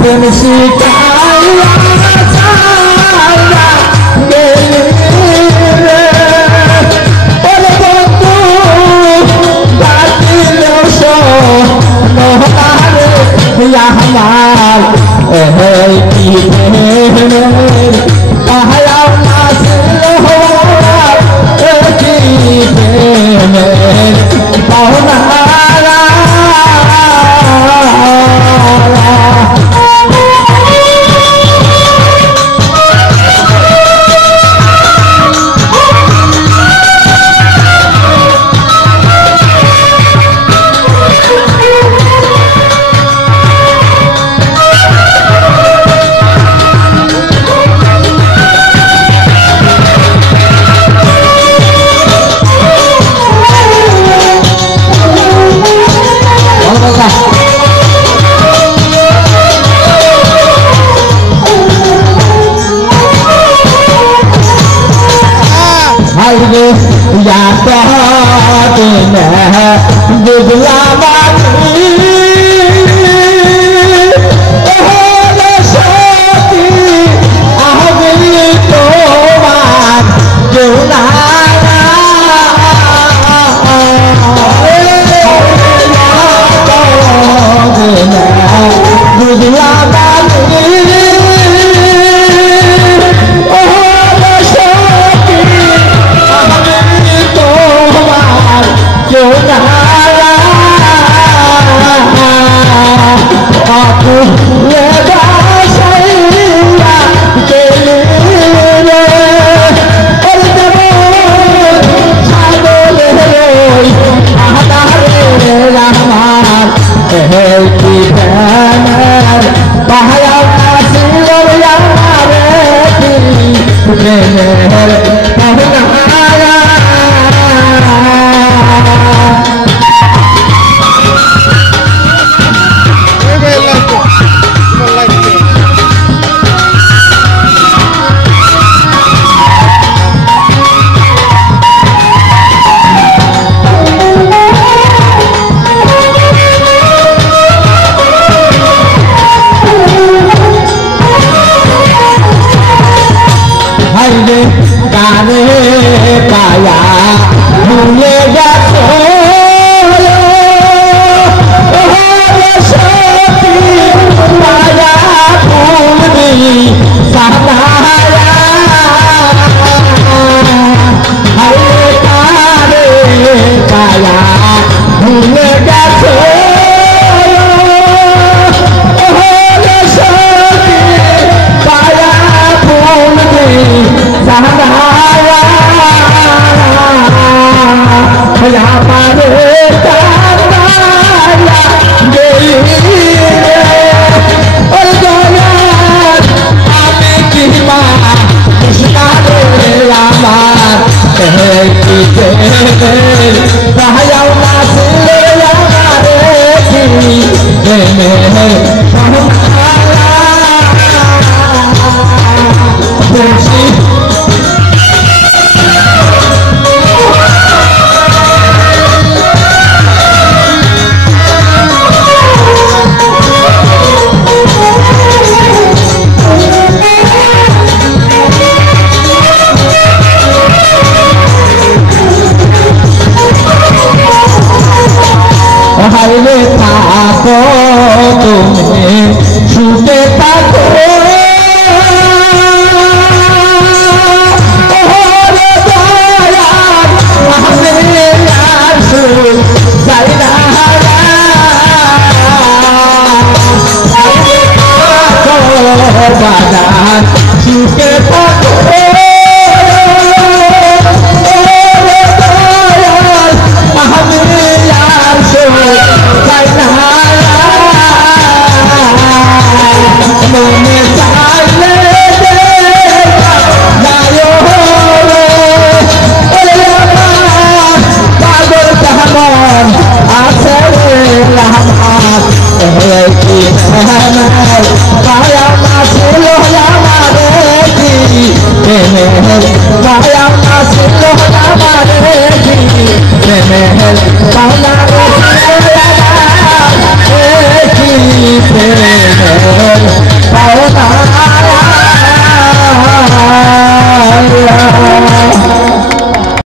প্রেম শিখাইয়া ছাইয়া গেলি রে ওরে বন্ধু ডাকিল সোনারে আমার এই কি প্রেমের পাহাড় নাছিল কি প্রেমের পাওনা या दुबला बाती सती आहबी तोमार जौना दुबला बाती पाया भूले पाया फूल दी सहाया हरे तारे पाया भूले पाया फूल दी सहाया या पारे ताया गेली रे और दयाल आमे की माँ कृष्णा रे रामार कहे की तेरे बहाया नासिले यारे की में हाईवे थाको तुम्हें छूटे थाको छूटे थाको पाया